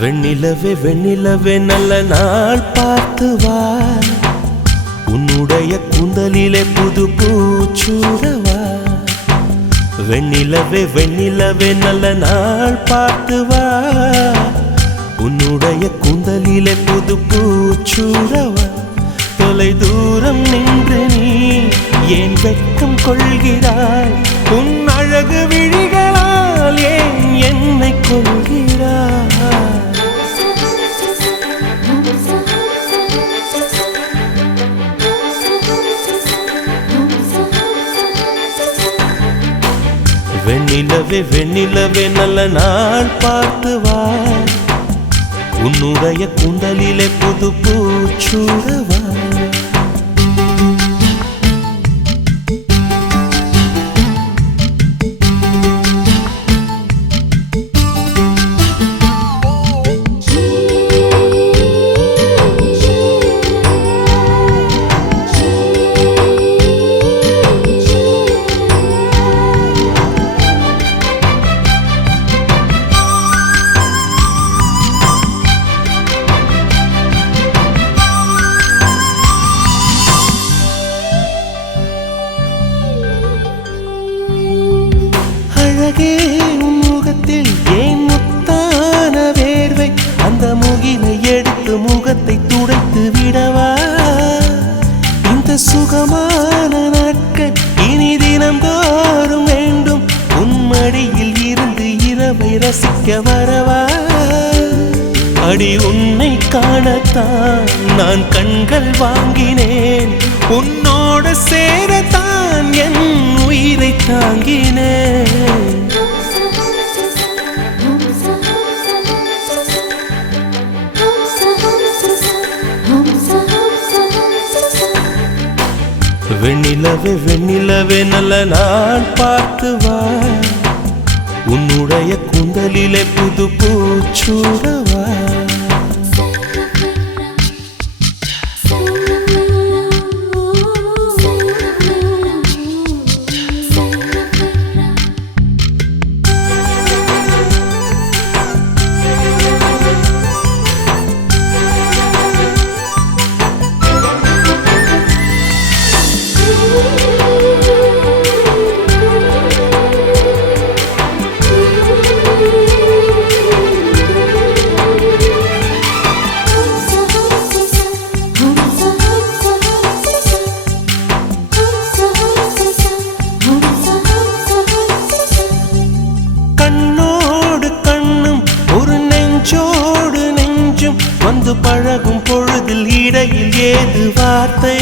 வெண்ணிலவே வெண்ணிலவே நல்ல நாள் பார்த்து வா, உன்னுடைய கூந்தலிலே புது பூச்சூடவா. வெண்ணிலவே வெண்ணிலவே நல்ல நாள் பார்த்து வா, உன்னுடைய கூந்தலிலே புது பூச்சூடவா. தொலை தூரம் நின்று நீ ஏன் வெட்கம் கொள்கிறாய்? உன் அழகு விழிகளால் ஏன் என்னை கொள்கிறாய்? வெண்ணிலவே வெண்ணிலவே நல்ல நாள் பார்த்து வா, உன்னுடைய கூந்தலிலே புது பூச்சூடவா. அழகே உன் முகத்தில் ஏன் முத்தான வேர்வை? அந்த முகிலை எடுத்து முகத்தை துடைத்து விடவா? இந்த சுகமான நாட்கள் இனி தினந்தோறும் வேண்டும். உன் மடியில் இருந்து இரவை ரசிக்க வரவா? அடி உன்னை காணத்தான் நான் கண்கள் வாங்கினேன், உன்னோடு சேரத்தான் என் உயிரை தாங்கினேன். வெண்ணிலவே வெண்ணிலவே நல்ல நாள் பார்த்து வா, உன்னுடைய கூந்தலிலே புது பூச்சூடவா. வந்து பழகும் பொழுதில் இடையில் ஏது வார்த்தை?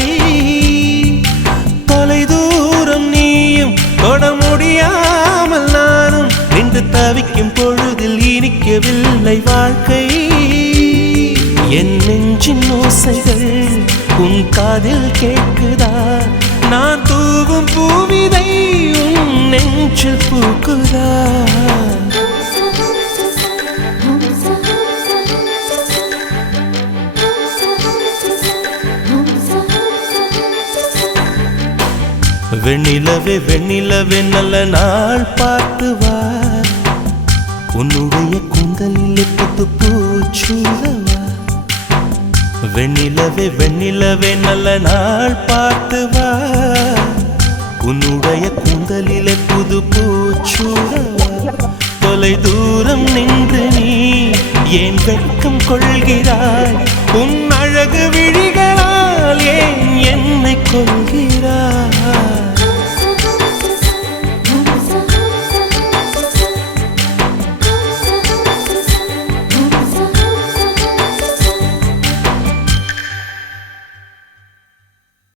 தொலை தூரம் நீயும் தொட முடியாமல் நானும் நின்று தவிக்கும் பொழுதில் இனிக்கவில்லை வாழ்க்கை. என் நெஞ்சின் ஓசைகள் உன் காதில் கேட்குதா? நான் தூவும் பூவிதை உன் நெஞ்சில் பூக்குதா? வெண்ணிலவே வெண்ணிலவே நல்ல நாள் பார்த்து வா, உன்னுடைய கூந்தலிலே புது பூச்சூடவா. வெண்ணிலவே வெண்ணிலவே நல்ல நாள் பார்த்து வா, உன்னுடைய கூந்தலிலே புது பூச்சூடவா. தொலை தூரம் நின்று நீ ஏன் வெட்கம் கொள்கிறாய்? உன் அழகு விழி